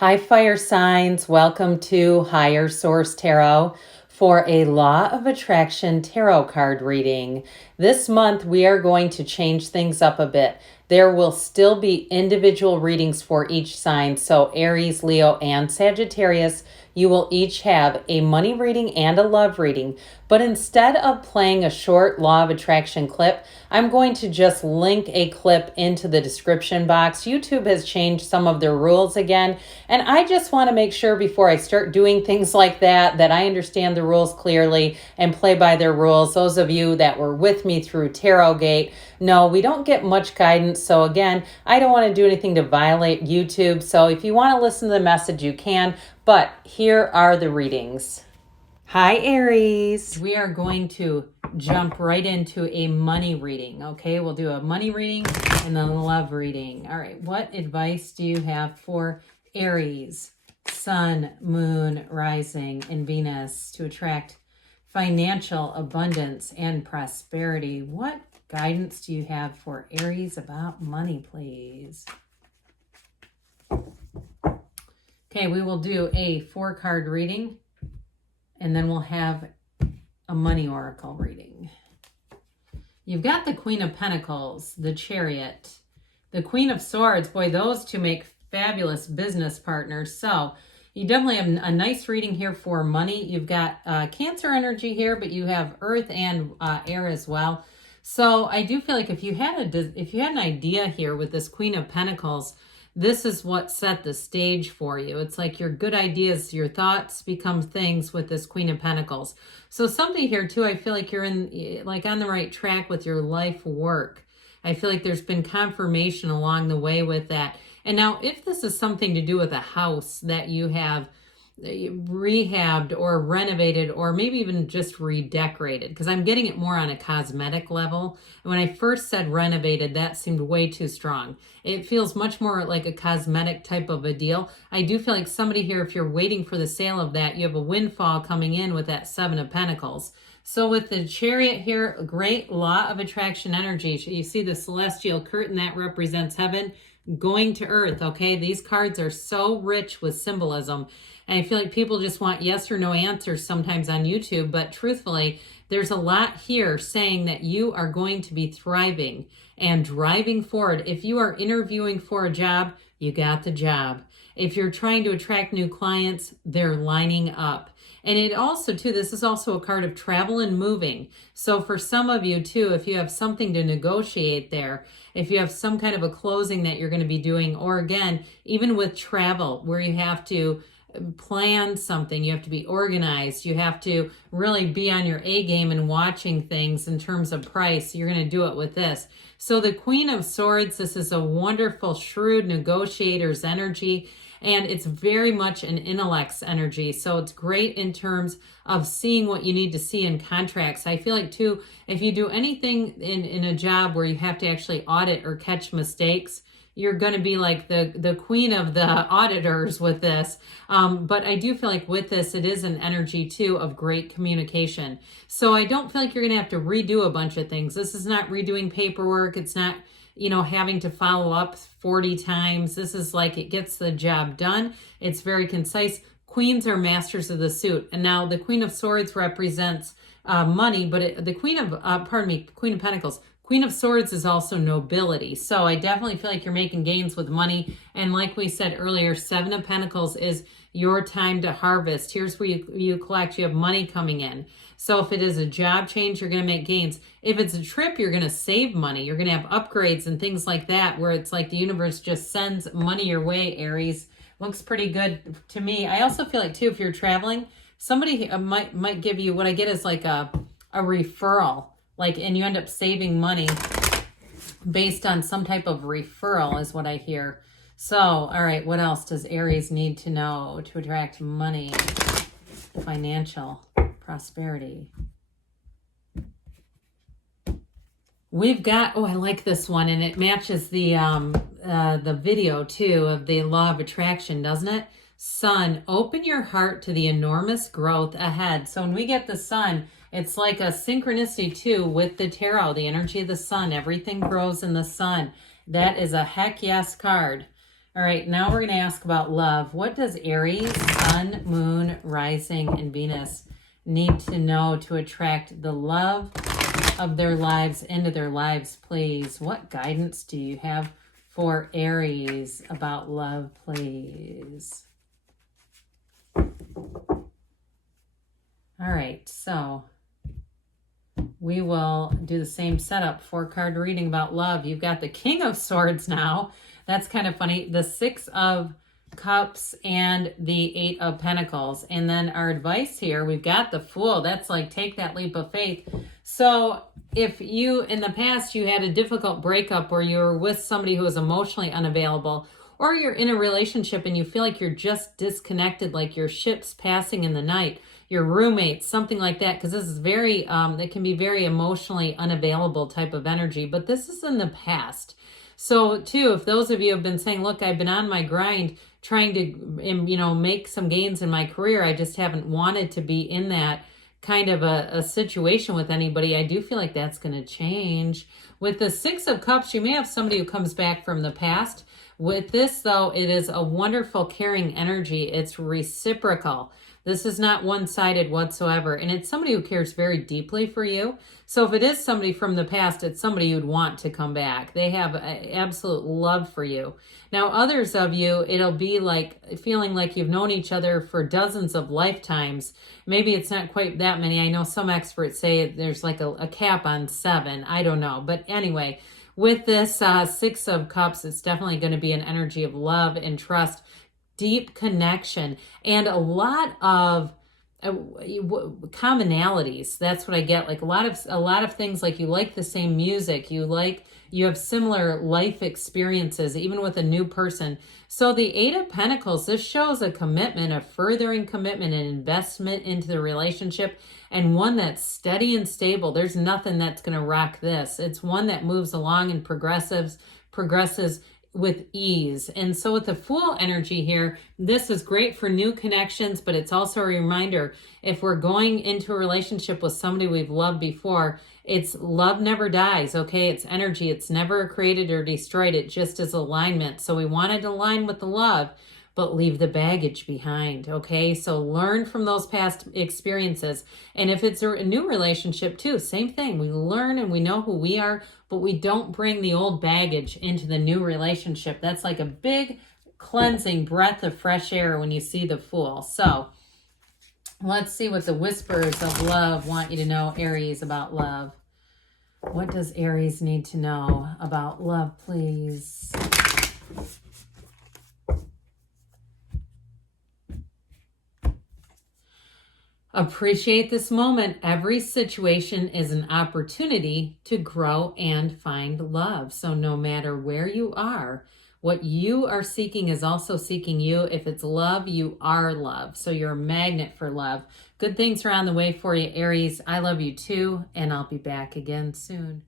Hi, fire signs. Welcome to Higher Source Tarot for a Law of Attraction tarot card reading. This month, we are going to change things up a bit. There will still be individual readings for each sign. So, Aries, Leo, and Sagittarius, you will each have a money reading and a love reading. But instead of playing a short Law of Attraction clip, I'm going to just link a clip into the description box. YouTube has changed some of their rules again, and I just want to make sure before I start doing things like that I understand the rules clearly and play by their rules. Those of you that were with me through Tarot Gate know we don't get much guidance. So again, I don't want to do anything to violate YouTube. So if you want to listen to the message, you can. But here are the readings. Hi, Aries. We are going to jump right into a money reading. Okay, we'll do a money reading and then a love reading. All right, what advice do you have for Aries, Sun, Moon, Rising, and Venus to attract financial abundance and prosperity? What guidance do you have for Aries about money, please? Okay, we will do a 4-card reading, and then we'll have a money oracle reading. You've got the Queen of Pentacles, the Chariot, the Queen of Swords. Boy, those two make fabulous business partners. So you definitely have a nice reading here for money. You've got Cancer energy here, but you have Earth and air as well. So I do feel like if you had an idea here with this Queen of Pentacles, this is what set the stage for you. It's like your good ideas, your thoughts become things with this Queen of Pentacles. So somebody here too, I feel like you're on the right track with your life work. I feel like there's been confirmation along the way with that. And now if this is something to do with a house that you have rehabbed or renovated or maybe even just redecorated, because I'm getting it more on a cosmetic level. And when I first said renovated, that seemed way too strong. It feels much more like a cosmetic type of a deal. I do feel like somebody here, if you're waiting for the sale of that, you have a windfall coming in with that 7 of Pentacles. So with the Chariot here, a great Law of Attraction energy. You see the celestial curtain that represents heaven going to earth. Okay, these cards are so rich with symbolism. And I feel like people just want yes or no answers sometimes on YouTube, but truthfully, there's a lot here saying that you are going to be thriving and driving forward. If you are interviewing for a job, you got the job. If you're trying to attract new clients, they're lining up. And it also, too, this is also a card of travel and moving. So for some of you, too, if you have something to negotiate there, if you have some kind of a closing that you're going to be doing, or again, even with travel where you have to plan something, you have to be organized, you have to really be on your A game and watching things in terms of price, you're going to do it with this. So the Queen of Swords, this is a wonderful, shrewd negotiator's energy, and it's very much an intellect's energy. So it's great in terms of seeing what you need to see in contracts. I feel like too, if you do anything in a job where you have to actually audit or catch mistakes, you're going to be like the queen of the auditors with this. But I do feel like with this, it is an energy too of great communication. So I don't feel like you're going to have to redo a bunch of things. This is not redoing paperwork. It's not, having to follow up 40 times. This is like it gets the job done. It's very concise. Queens are masters of the suit. And now the Queen of Swords represents money, but the Queen of Pentacles. Queen of Swords is also nobility. So I definitely feel like you're making gains with money. And like we said earlier, 7 of Pentacles is your time to harvest. Here's where you collect. You have money coming in. So if it is a job change, you're going to make gains. If it's a trip, you're going to save money. You're going to have upgrades and things like that, where it's like the universe just sends money your way, Aries. Looks pretty good to me. I also feel like, too, if you're traveling, somebody might give you, what I get is like a referral. And you end up saving money based on some type of referral is what I hear. So, all right, what else does Aries need to know to attract money, financial prosperity? We've got, I like this one, and it matches the video too of the Law of Attraction, doesn't it? Sun, open your heart to the enormous growth ahead. So when we get the sun, it's like a synchronicity too with the tarot, the energy of the sun. Everything grows in the sun. That is a heck yes card. All right, now we're going to ask about love. What does Aries, Sun, Moon, Rising, and Venus need to know to attract the love of their lives into their lives, please? What guidance do you have for Aries about love, please? All right, so we will do the same setup. 4-card reading about love. You've got the King of Swords now. That's kind of funny. The 6 of Cups and the 8 of Pentacles. And then our advice here, we've got the Fool. That's like, take that leap of faith. So if you, in the past, you had a difficult breakup where you were with somebody who was emotionally unavailable, or you're in a relationship and you feel like you're just disconnected, like your ship's passing in the night, your roommates, something like that, because this is very, it can be very emotionally unavailable type of energy, but this is in the past. So too, if those of you have been saying, look, I've been on my grind trying to, make some gains in my career, I just haven't wanted to be in that kind of a situation with anybody, I do feel like that's going to change. With the 6 of Cups, you may have somebody who comes back from the past. With this, though, it is a wonderful, caring energy. It's reciprocal. This is not one-sided whatsoever, and it's somebody who cares very deeply for you. So if it is somebody from the past, it's somebody you'd want to come back. They have absolute love for you. Now, others of you, it'll be like feeling like you've known each other for dozens of lifetimes. Maybe it's not quite that many. I know some experts say there's like a cap on 7. I don't know. But anyway, with this 6 of Cups, it's definitely going to be an energy of love and trust, deep connection, and a lot of commonalities. That's what I get. Like a lot of things, like you like the same music, you have similar life experiences, even with a new person. So the 8 of Pentacles, this shows a commitment, a furthering commitment and investment into the relationship, and one that's steady and stable. There's nothing that's going to rock this. It's one that moves along and progresses with ease. And so with the Fool energy here, this is great for new connections, but it's also a reminder, if we're going into a relationship with somebody we've loved before, it's love never dies, okay? It's energy. It's never created or destroyed. It just is alignment. So we want to align with the love, but leave the baggage behind, okay? So learn from those past experiences. And if it's a new relationship too, same thing. We learn and we know who we are, but we don't bring the old baggage into the new relationship. That's like a big cleansing breath of fresh air when you see the Fool. So let's see what the whispers of love want you to know, Aries, about love. What does Aries need to know about love, please? Appreciate this moment. Every situation is an opportunity to grow and find love. So no matter where you are, what you are seeking is also seeking you. If it's love, you are love. So you're a magnet for love. Good things are on the way for you, Aries. I love you too, and I'll be back again soon.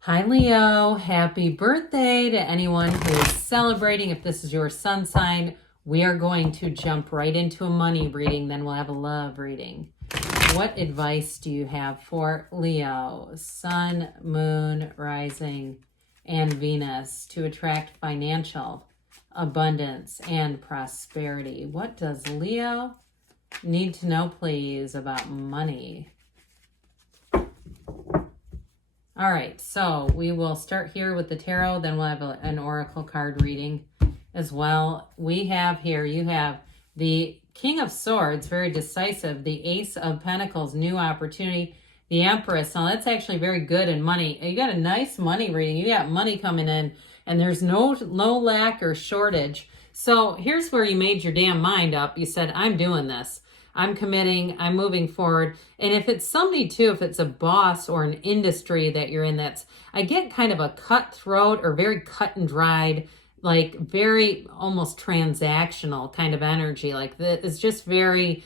Hi, Leo. Happy birthday to anyone who is celebrating. If this is your sun sign, we are going to jump right into a money reading, then we'll have a love reading. What advice do you have for Leo, Sun, Moon, Rising, and Venus to attract financial abundance and prosperity? What does Leo need to know, please, about money? All right, so we will start here with the tarot, then we'll have an oracle card reading as well. We have here, you have the King of Swords, very decisive, the Ace of Pentacles, new opportunity, the Empress. Now that's actually very good in money. You got a nice money reading. You got money coming in, and there's no lack or shortage. So here's where you made your damn mind up. You said, I'm doing this. I'm committing, I'm moving forward. And if it's somebody too, if it's a boss or an industry that you're in, I get kind of a cutthroat or very cut and dried, like very almost transactional kind of energy. Like it's just very,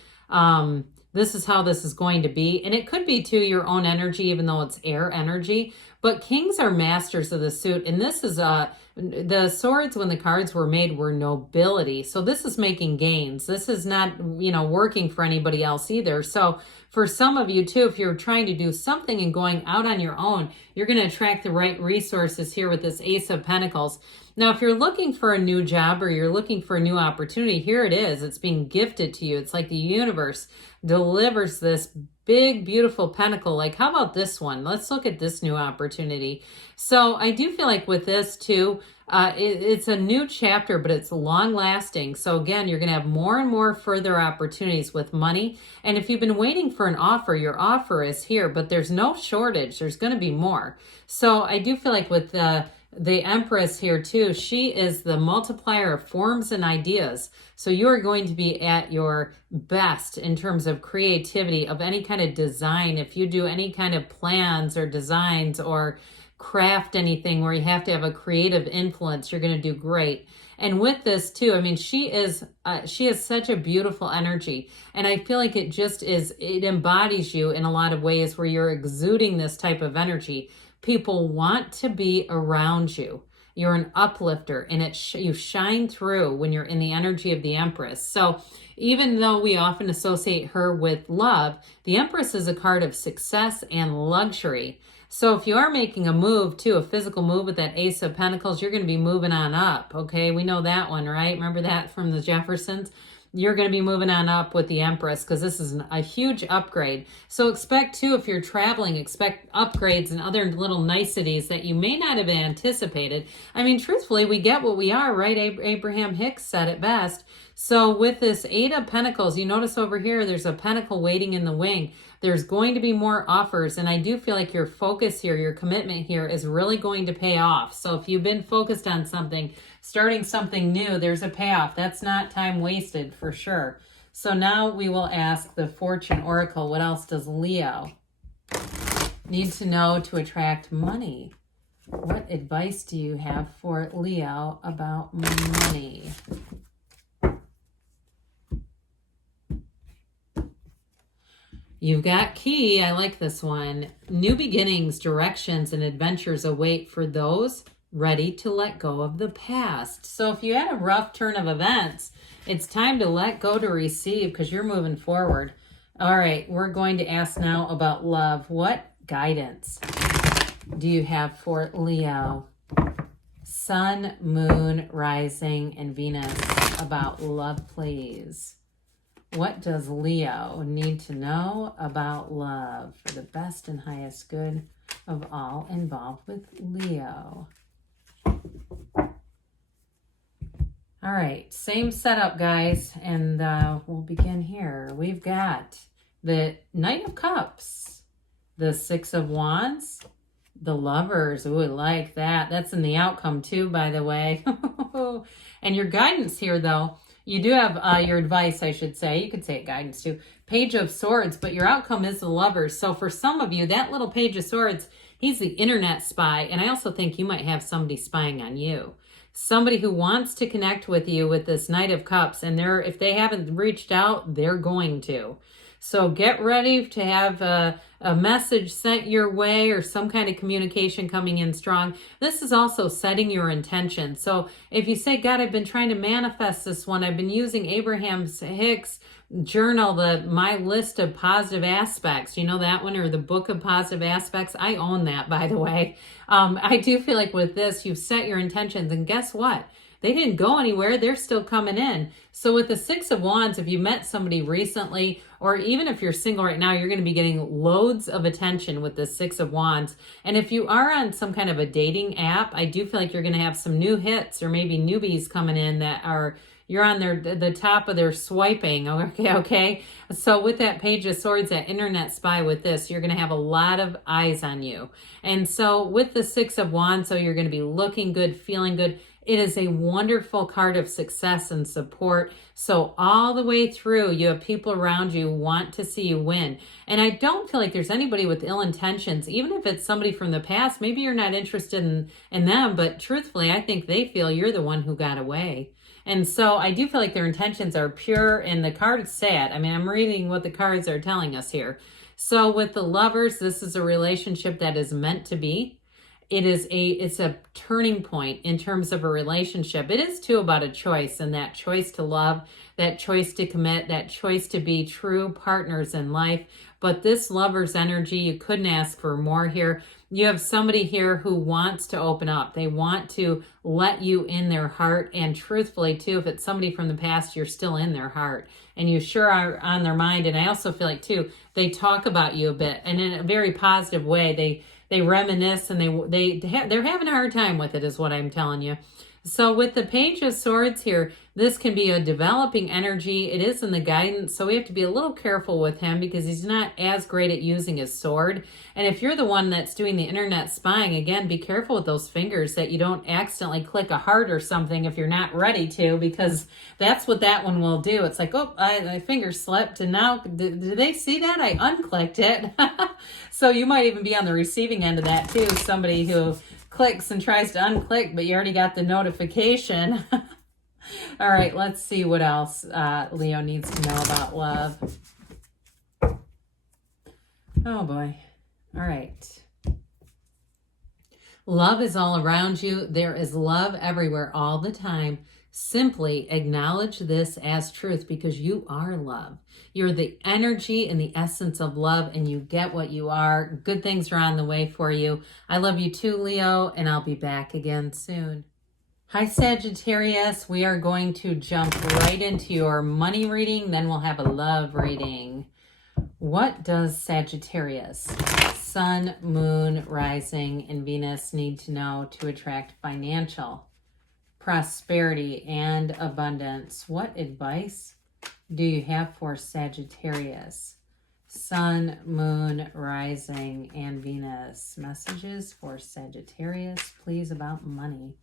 this is how this is going to be. And it could be too your own energy, even though it's air energy. But kings are masters of the suit. And this is the swords, when the cards were made, were nobility. So this is making gains. This is not, working for anybody else either. So for some of you too, if you're trying to do something and going out on your own, you're going to attract the right resources here with this Ace of Pentacles. Now, if you're looking for a new job or you're looking for a new opportunity, here it is. It's being gifted to you. It's like the universe delivers this big, beautiful pentacle. Like, how about this one? Let's look at this new opportunity. So I do feel like with this too, it's a new chapter, but it's long lasting. So again, you're going to have more and more further opportunities with money. And if you've been waiting for an offer, your offer is here, but there's no shortage. There's going to be more. So I do feel like with the Empress here too, she is the multiplier of forms and ideas. So you are going to be at your best in terms of creativity of any kind of design. If you do any kind of plans or designs or craft anything where you have to have a creative influence, you're going to do great. And with this too, I mean, she has such a beautiful energy, and I feel like it embodies you in a lot of ways where you're exuding this type of energy. People want to be around you. You're an uplifter, and you shine through when you're in the energy of the Empress. So even though we often associate her with love, the Empress is a card of success and luxury. So if you are making a move too, a physical move with that Ace of Pentacles, you're going to be moving on up. Okay, we know that one, right? Remember that from the Jeffersons? You're going to be moving on up with the Empress because this is a huge upgrade. So expect too, if you're traveling, expect upgrades and other little niceties that you may not have anticipated. I mean, truthfully, we get what we are, right? Abraham Hicks said it best. So with this Eight of Pentacles, you notice over here, there's a pentacle waiting in the wing. There's going to be more offers, and I do feel like your focus here, your commitment here is really going to pay off. So if you've been focused on something, starting something new, there's a payoff. That's not time wasted for sure. So now we will ask the Fortune Oracle, what else does Leo need to know to attract money? What advice do you have for Leo about money? You've got key. I like this one. New beginnings, directions, and adventures await for those ready to let go of the past. So if you had a rough turn of events, it's time to let go to receive because you're moving forward. All right, we're going to ask now about love. What guidance do you have for Leo? Sun, moon, rising, and Venus about love, please. What does Leo need to know about love for the best and highest good of all involved with Leo? All right, same setup, guys, and we'll begin here. We've got the Knight of Cups, the Six of Wands, the Lovers. Ooh, I like that. That's in the outcome too, by the way. And your guidance here, though, you do have your advice, I should say. You could say it guidance too. Page of Swords, but your outcome is the Lovers. So for some of you, that little Page of Swords, he's the internet spy. And I also think you might have somebody spying on you. Somebody who wants to connect with you with this Knight of Cups. And if they haven't reached out, they're going to. So get ready to have a message sent your way or some kind of communication coming in strong. This is also setting your intention. So if you say, God, I've been trying to manifest this one. I've been using Abraham Hicks journal, my list of positive aspects. You know that one, or the book of positive aspects? I own that, by the way. I do feel like with this, you've set your intentions, and guess what? They didn't go anywhere. They're still coming in. So with the Six of Wands, if you met somebody recently, or even if you're single right now, you're going to be getting loads of attention with the Six of Wands. And if you are on some kind of a dating app, I do feel like you're going to have some new hits or maybe newbies coming in that you're on the top of their swiping. Okay. So with that Page of Swords, that internet spy with this, you're going to have a lot of eyes on you. And so with the Six of Wands, so you're going to be looking good, feeling good. It is a wonderful card of success and support. So all the way through, you have people around you who want to see you win. And I don't feel like there's anybody with ill intentions, even if it's somebody from the past. Maybe you're not interested in them, but truthfully, I think they feel you're the one who got away. And so I do feel like their intentions are pure, and the card is sad. I mean, I'm reading what the cards are telling us here. So with the Lovers, this is a relationship that is meant to be. It's a turning point in terms of a relationship. It is too about a choice, and that choice to love, that choice to commit, that choice to be true partners in life. But this Lover's energy, you couldn't ask for more here. You have somebody here who wants to open up. They want to let you in their heart. And truthfully, too, if it's somebody from the past, you're still in their heart. And you sure are on their mind. And I also feel like, too, they talk about you a bit. And in a very positive way. They reminisce and they're having a hard time with it, is what I'm telling you. So with the Page of Swords here, this can be a developing energy. It is in the guidance, so we have to be a little careful with him because he's not as great at using his sword. And if you're the one that's doing the internet spying, again, be careful with those fingers that you don't accidentally click a heart or something if you're not ready to, because that's what that one will do. It's like, oh, my finger slipped, and now, did they see that? I unclicked it. So you might even be on the receiving end of that too, somebody who clicks and tries to unclick, but you already got the notification. All right, let's see what else Leo needs to know about love. Oh boy. All right. Love is all around you. There is love everywhere all the time. Simply acknowledge this as truth because you are love. You're the energy and the essence of love, and you get what you are. Good things are on the way for you. I love you too, Leo, and I'll be back again soon. Hi, Sagittarius. We are going to jump right into your money reading, then we'll have a love reading. What does Sagittarius, Sun, Moon, Rising, and Venus need to know to attract financial prosperity and abundance? What advice do you have for Sagittarius, Sun, Moon, Rising, and Venus? Messages for Sagittarius, please, about money.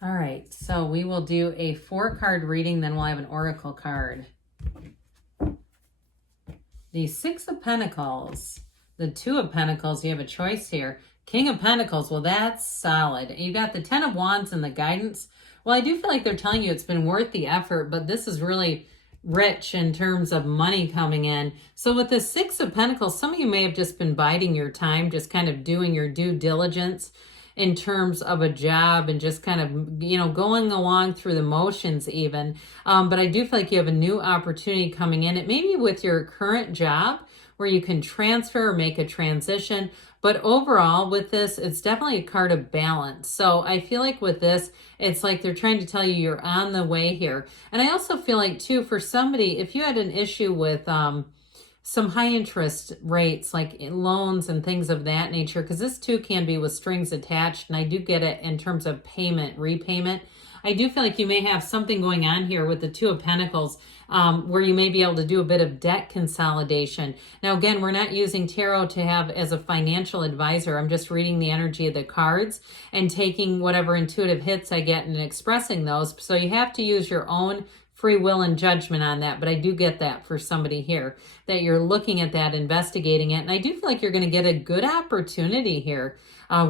All right, so we will do a 4-card reading, then we'll have an oracle card. The 6 of Pentacles, the 2 of Pentacles, you have a choice here. King of Pentacles, well, that's solid. You got the 10 of Wands and the guidance. Well, I do feel like they're telling you it's been worth the effort, but this is really rich in terms of money coming in. So with the 6 of Pentacles, some of you may have just been biding your time, just kind of doing your due diligence in terms of a job and just kind of, you know, going along through the motions even. But I do feel like you have a new opportunity coming in. It may be with your current job where you can transfer or make a transition. But overall with this, it's definitely a card of balance. So I feel like with this, it's like they're trying to tell you you're on the way here. And I also feel like too, for somebody, if you had an issue with some high interest rates, like loans and things of that nature, because this too can be with strings attached, and I do get it in terms of payment, repayment. I do feel like you may have something going on here with the 2 of Pentacles where you may be able to do a bit of debt consolidation. Now, again, we're not using tarot to have as a financial advisor. I'm just reading the energy of the cards and taking whatever intuitive hits I get and expressing those. So you have to use your own free will and judgment on that. But I do get that for somebody here, that you're looking at that, investigating it. And I do feel like you're going to get a good opportunity here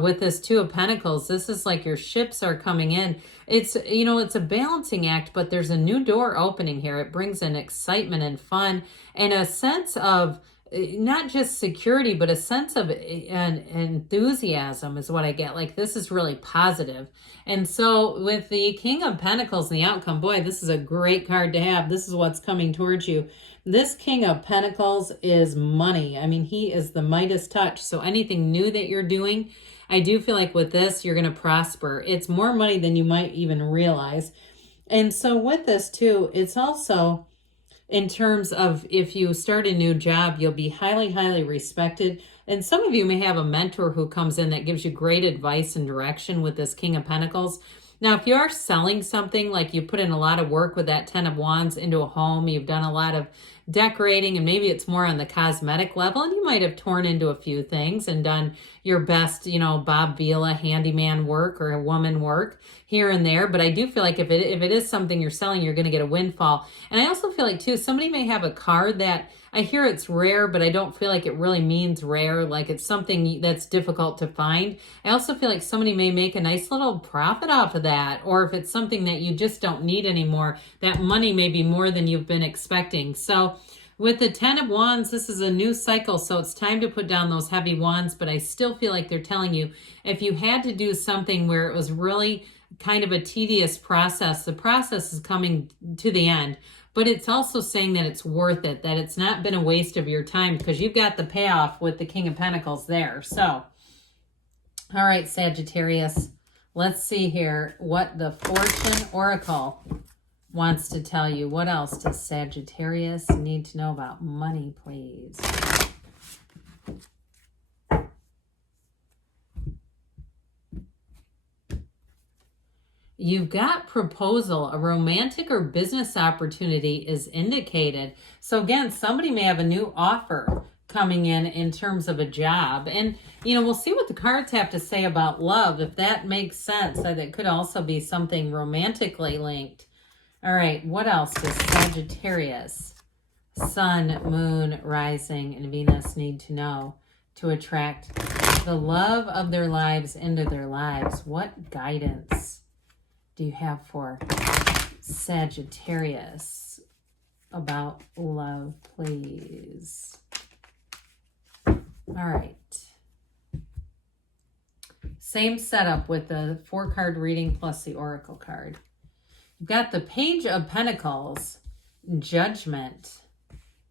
with this 2 of Pentacles. This is like your ships are coming in. It's, you know, it's a balancing act, but there's a new door opening here. It brings in excitement and fun and a sense of not just security, but a sense of an enthusiasm is what I get. Like, this is really positive. And so with the King of Pentacles and the outcome, boy, this is a great card to have. This is what's coming towards you. This King of Pentacles is money. I mean, he is the Midas touch. So anything new that you're doing, I do feel like with this, you're going to prosper. It's more money than you might even realize. And so with this too, it's also in terms of if you start a new job, you'll be highly, highly respected. And some of you may have a mentor who comes in that gives you great advice and direction with this King of Pentacles. Now, if you are selling something, like you put in a lot of work with that 10 of Wands into a home, you've done a lot of decorating, and maybe it's more on the cosmetic level, and you might have torn into a few things and done your best, you know, Bob Vila handyman work or a woman work here and there. But I do feel like if it is something you're selling, you're going to get a windfall. And I also feel like too, somebody may have a card that I hear it's rare, but I don't feel like it really means rare. Like it's something that's difficult to find. I also feel like somebody may make a nice little profit off of that. Or if it's something that you just don't need anymore, that money may be more than you've been expecting. So with the 10 of Wands, this is a new cycle, so it's time to put down those heavy wands, but I still feel like they're telling you if you had to do something where it was really kind of a tedious process. The process is coming to the end, but it's also saying that it's worth it, that it's not been a waste of your time, because you've got the payoff with the King of Pentacles there. So, all right, Sagittarius, let's see here what the Fortune Oracle wants to tell you. What else does Sagittarius need to know about money, please? You've got proposal, a romantic or business opportunity is indicated. So again, somebody may have a new offer coming in terms of a job. And, you know, we'll see what the cards have to say about love, if that makes sense. That it could also be something romantically linked. All right, what else does Sagittarius, Sun, Moon, Rising, and Venus need to know to attract the love of their lives into their lives? What guidance do you have for Sagittarius about love, please? All right. Same setup with the 4-card reading plus the Oracle card. You've got the Page of Pentacles, Judgment,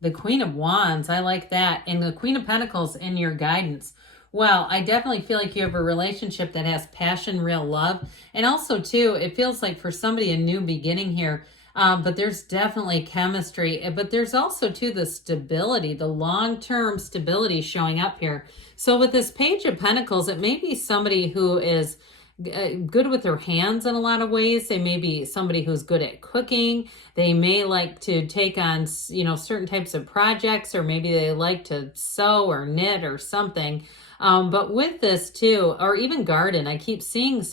the Queen of Wands, I like that, and the Queen of Pentacles in your guidance. Well, I definitely feel like you have a relationship that has passion, real love, and also, too, it feels like for somebody a new beginning here, but there's definitely chemistry, but there's also, too, the stability, the long-term stability showing up here. So with this Page of Pentacles, it may be somebody who is good with their hands in a lot of ways. They may be somebody who's good at cooking. They may like to take on, you know, certain types of projects, or maybe they like to sew or knit or something. But with this too, or even garden, I keep seeing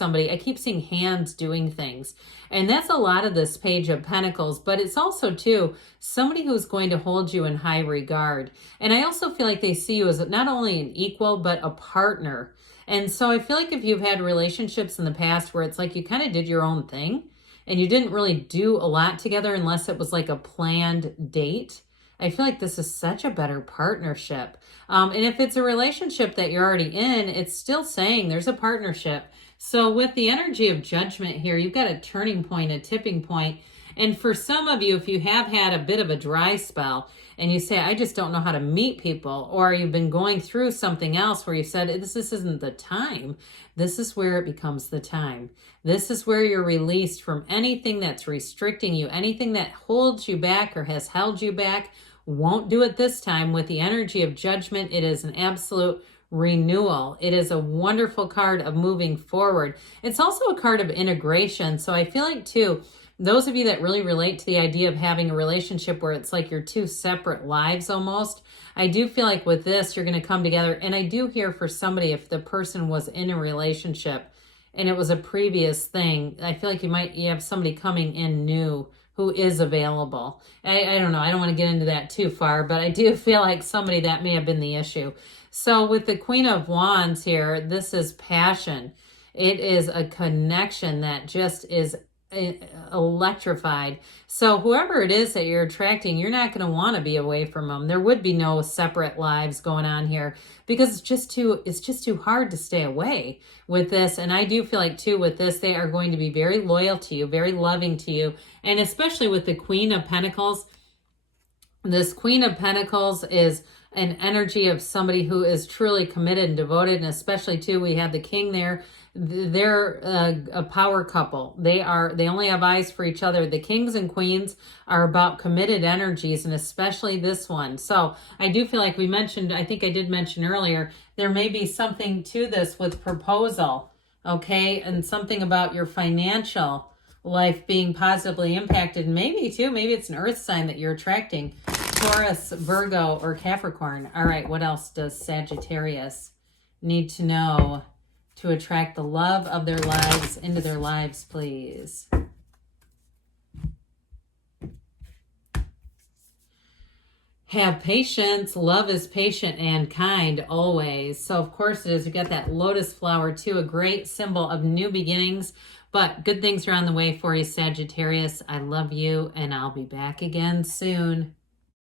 hands doing things. And that's a lot of this Page of Pentacles, but it's also too, somebody who's going to hold you in high regard. And I also feel like they see you as not only an equal, but a partner. And so I feel like if you've had relationships in the past where it's like you kind of did your own thing and you didn't really do a lot together unless it was like a planned date, I feel like this is such a better partnership. And if it's a relationship that you're already in, it's still saying there's a partnership. So with the energy of Judgment here, you've got a turning point, a tipping point. And for some of you, if you have had a bit of a dry spell and you say, I just don't know how to meet people, or you've been going through something else where you said, this isn't the time, this is where it becomes the time. This is where you're released from anything that's restricting you, anything that holds you back or has held you back. Won't do it this time. With the energy of Judgment, it is an absolute renewal. It is a wonderful card of moving forward. It's also a card of integration. So I feel like too, those of you that really relate to the idea of having a relationship where it's like you're two separate lives almost, I do feel like with this, you're going to come together. And I do hear for somebody, if the person was in a relationship and it was a previous thing, I feel like you have somebody coming in new who is available. I don't know. I don't want to get into that too far, but I do feel like somebody that may have been the issue. So with the Queen of Wands here, this is passion. It is a connection that just is electrified. So whoever it is that you're attracting, you're not going to want to be away from them. There would be no separate lives going on here because it's just too hard to stay away with this. And I do feel like too with this, they are going to be very loyal to you, very loving to you. And especially with the Queen of Pentacles, this Queen of Pentacles is an energy of somebody who is truly committed and devoted. And especially too, we have the King there. They're a power couple. They only have eyes for each other. The kings and queens are about committed energies, and especially this one. So I do feel like I think I did mention earlier, there may be something to this with proposal, okay? And something about your financial life being positively impacted. Maybe it's an earth sign that you're attracting. Taurus, Virgo, or Capricorn. All right, what else does Sagittarius need to know to attract the love of their lives into their lives, please? Have patience. Love is patient and kind always. So of course it is. You got that lotus flower too, a great symbol of new beginnings, but good things are on the way for you, Sagittarius. I love you, and I'll be back again soon.